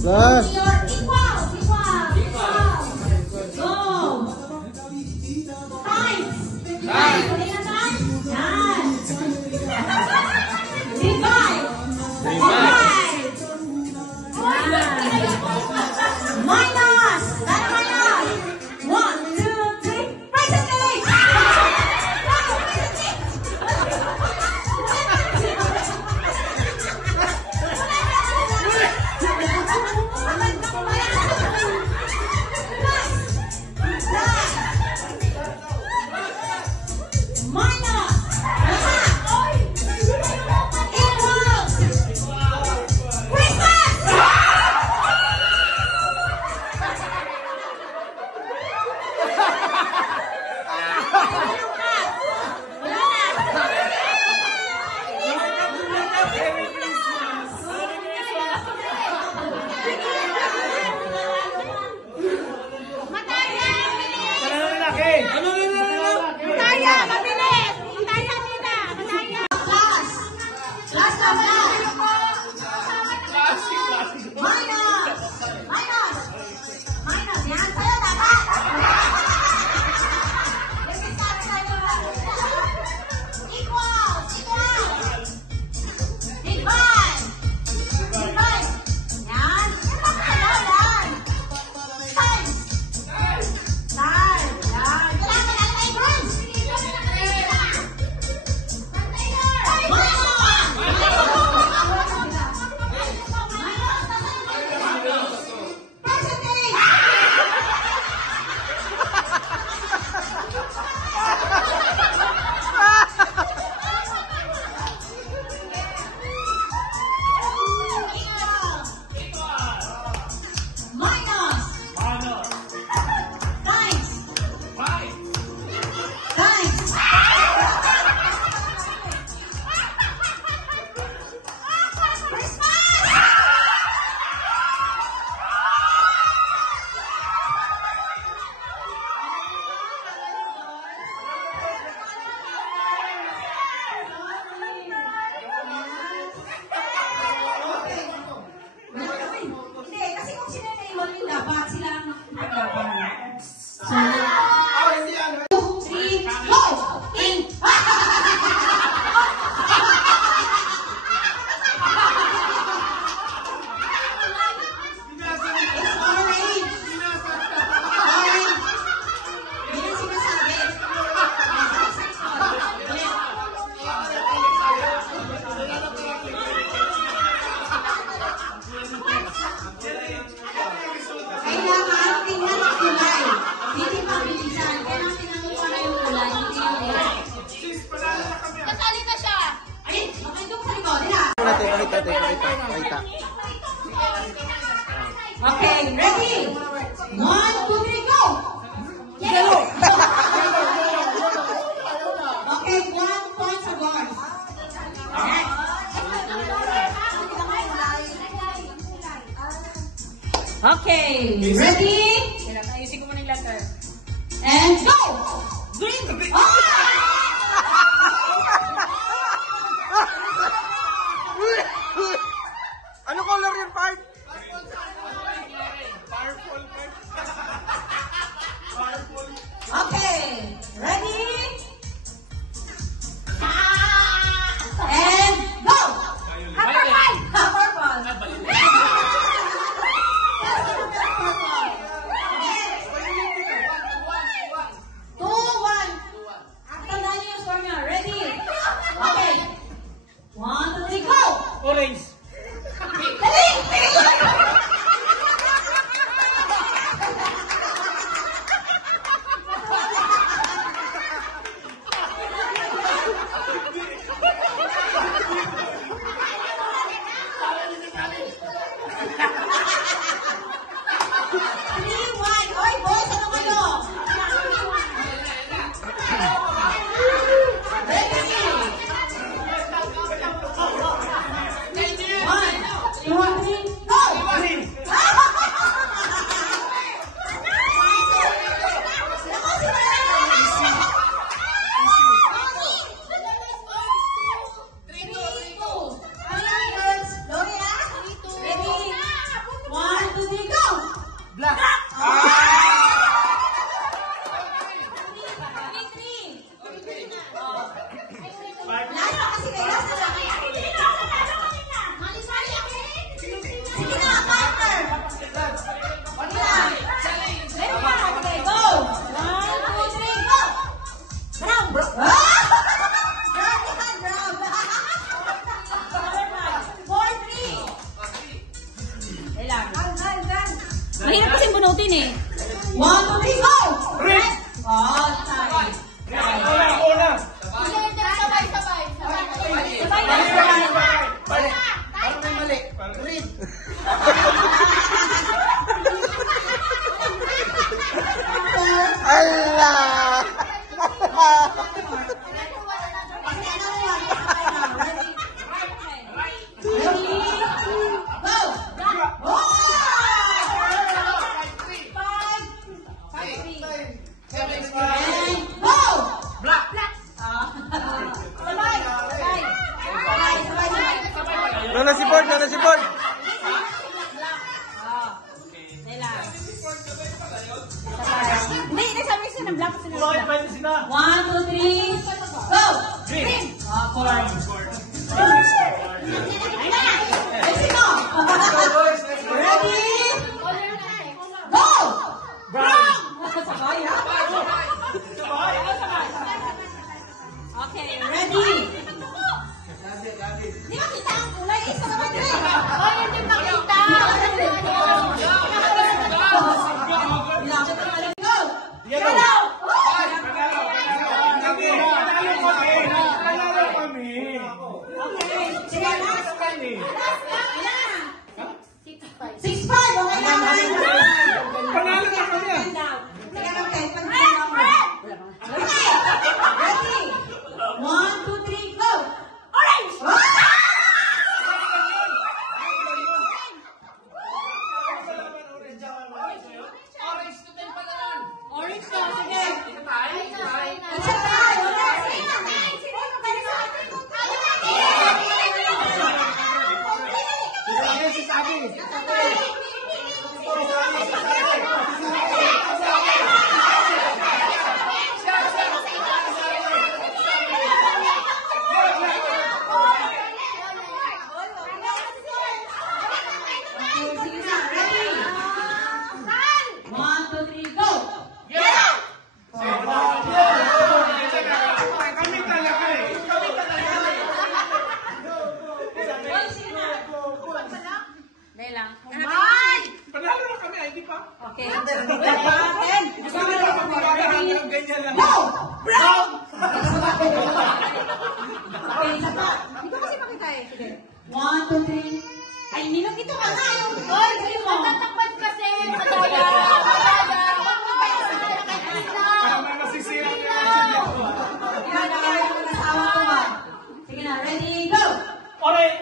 Plus. Okay, ready? 1, 2, 3, go! Yellow! Okay, 1 point for boys. Next. Okay, ready? Ayusin ko muna yung letter. And go! Green! Ano color yung part? Okay, ready? And go! Purple! Purple! Lalo kasi kayo last na kaya hindi na ako lalo kanina. Mali-mali ako. Sige na, partner. Wag lang. Let's go. Okay, go. 1, 2, 3, go. Brown, bro. Brown yan, brown. 4, 3. Kailan? Done. Mahirap kasing bunutin eh. 1, 2, 3, go. Red! Oh, time. Una! Sabay. Ano may mali? Red! Allah! Nona si Ford! Kailan? Hindi, nasabi siya ng black. 1, 2, 3, go! Green! Corn. Ayun na! Let's go! Ready? Go! Brown! Sabay, ha? Okay, Ready? Di ba kita ang kulay? Isa naman rin. Oh, hindi makita. Go! Yellow! Okay, sige, last one. Last one, ilan na? 6-5. Okay na, Panalo na kami! sige, okay. Okay, ready? 1, 2, 3, go! Orange! orange to. Sige. Isa tayo, Kailan? Panalo na kami, hindi pa? Okay. Ganyan lang. Go! Brown! Okay, isa pa. Hindi ko kasi makita eh. Sige. 1, 2, 3. Ay, ninong ito ka na. Oy, kayo mo. Natatakpan kasi. Madaya. Parang may masisira na Ginagawa ko na sa awa ko ba? Sige na, ready, go! Orange!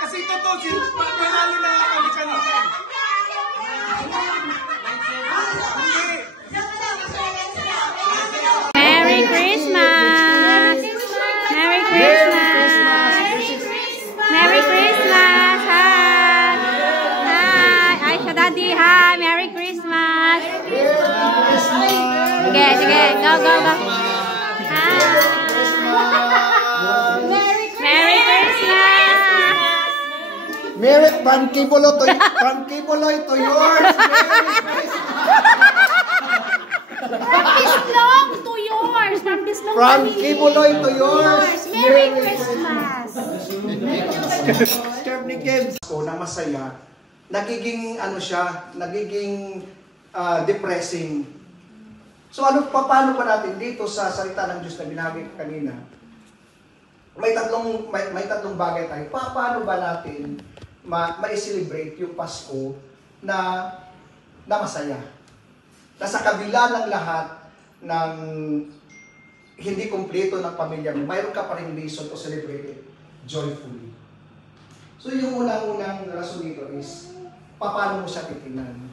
Kasi totoo, panalo na kami kanina. Merry Christmas! Merry Christmas! Merry Christmas! Hi! Hi! Aisha Daddy, hi! Merry Christmas! Sige, sige. Go, go, go. Hi! Merry Christmas! Merit from Kiboloy to yours. Long to yours! From this long From Kiboloy to yours. Merry Christmas! Sir Nickens. So, na masaya, nagiging ano siya, nagiging depressing. So paano pa natin dito sa salita ng Diyos na binahagi ko kanina? May tatlong bagay tayo. Paano ba natin ma-celebrate yung Pasko na masaya? Na sa kabila ng lahat ng hindi kumpleto ng pamilya mo, mayroon ka pa rin reason to celebrate it joyfully. So yung unang rason dito is, paano mo siya titingnan?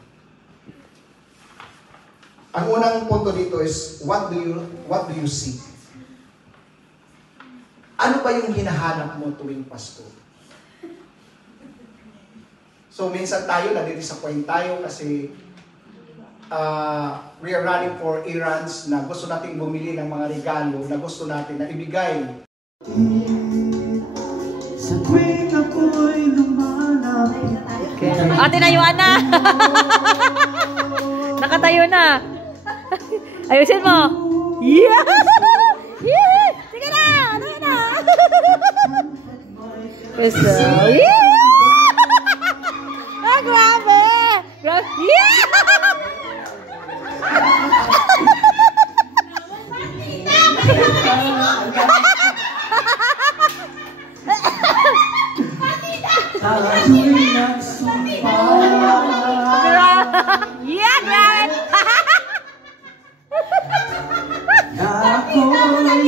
Ang unang punto dito is, what do you see? Ano ba yung hinahanap mo tuwing Pasko? So minsan tayo, nadi-disappoint tayo kasi we are running for errands na gusto natin bumili ng mga regalo na gusto natin na ibigay. Sa tuwing ako'y lumanap. Tinayuan na! Nakatayo na! Ayusin mo! Yeah! Yeah! Sige na! Ano na? Gusto! Yeah! Ah, grabe! Grabe! Yeah! Ako'y nagsumpa. Yeah, grabe! Ako'y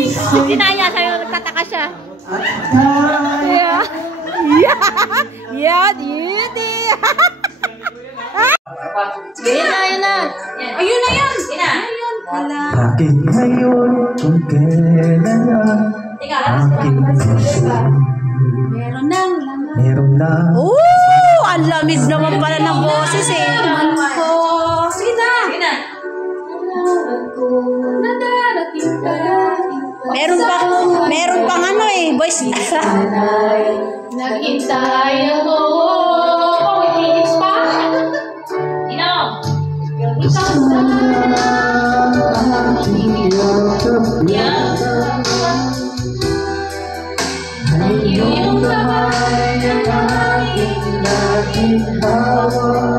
Sinaya sa'yo, nagtataka siya. at kaya. Yeah! Yeah! Yeah! Yun na! Ayun na yun! Akin ngayon kung kailan aking puso. Meron lang. Oh! Ang lamig naman pala ng boses eh. Sige na! Meron pang ano eh, voice. Naghintay ako. Pag-iinis pa. Ikaw sana. Iyong kamay ang aking naginhawa.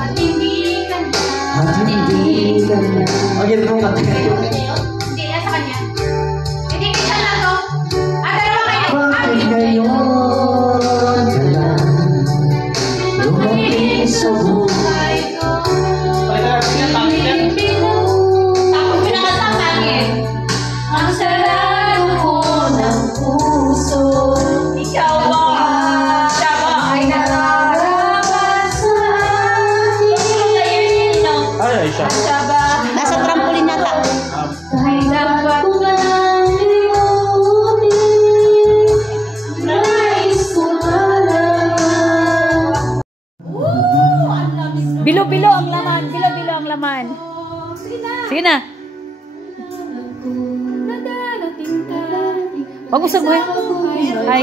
At hindi ka na. Magiging mo nga tayo. Hindi, sa kanya. Hindi kita na to. Dalawa kayo. Bakit ngayon ka lang lumaki sa buhay ko? Tapos pinakasama akin. Ang sarado ng puso. Ikaw ba? Ay nararapat sa akin. Ay, siya. Nasa trampoline nata. Ay dapat ko ba nang iyunin? Nais ko malaman. Bilo-bilo ang laman. Bilo-bilo ang laman. Sige na. Wag mo saguhin. Hi.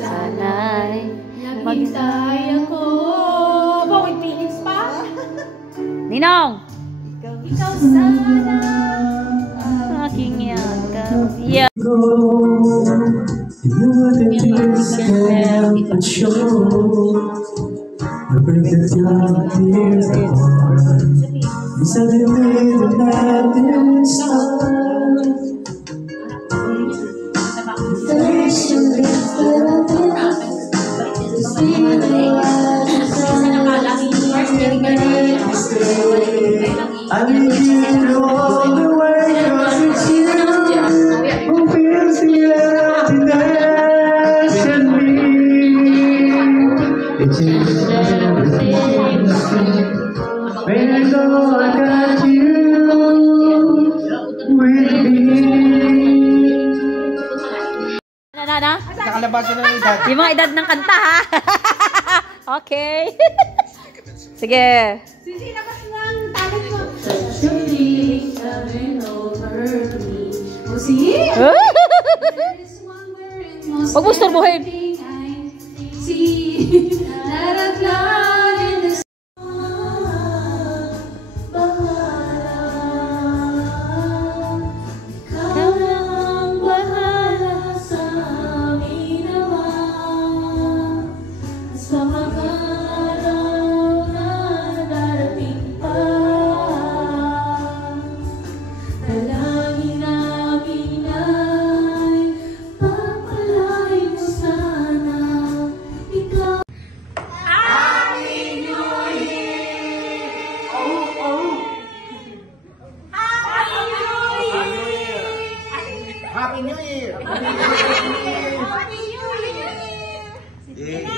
Sana'y Naghintay ako. Bakit feelings pa? Ninong! Ikaw sana. Aking yakap. Yeah. Go. You know the tears can't show. I bring the tears apart. You said you made the madness start. Face your lips that I did. To see the light I need you to all the way, 'cause it's you who feels the emptiness in me. It's you when I know I got you with me. Na? Nakalabasan ng edad. Yung mga edad ng kanta, ha? Okay. Sige. Sisi, labas ng talent mo. Huwag mo storbohin. Happy New Year! Yay! Yay!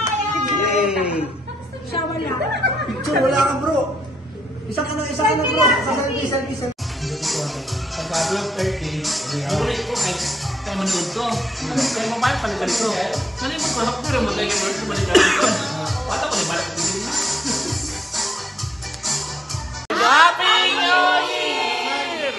Picture, wala ka bro! Isa ka na bro! Isa. Pagkado yung 30. Uri ko ay kaya manood ko. Kaya mo ba palitan ko? Salimot ko hapon rin mo tayo yung balikan ko. Pata ko ni balik ko. Happy New Year!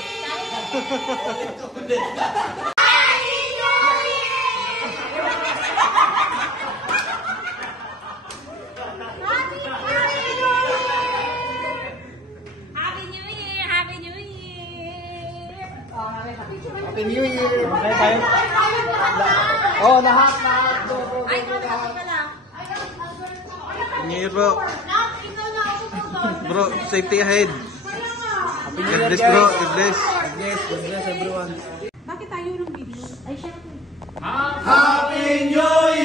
Happy New Year! Oh, lahat! New Year bro. Bro, safety ahead. God bless bro, God bless. God bless everyone. Bakit tayo ng video? Ay, syempre. Happy New Year!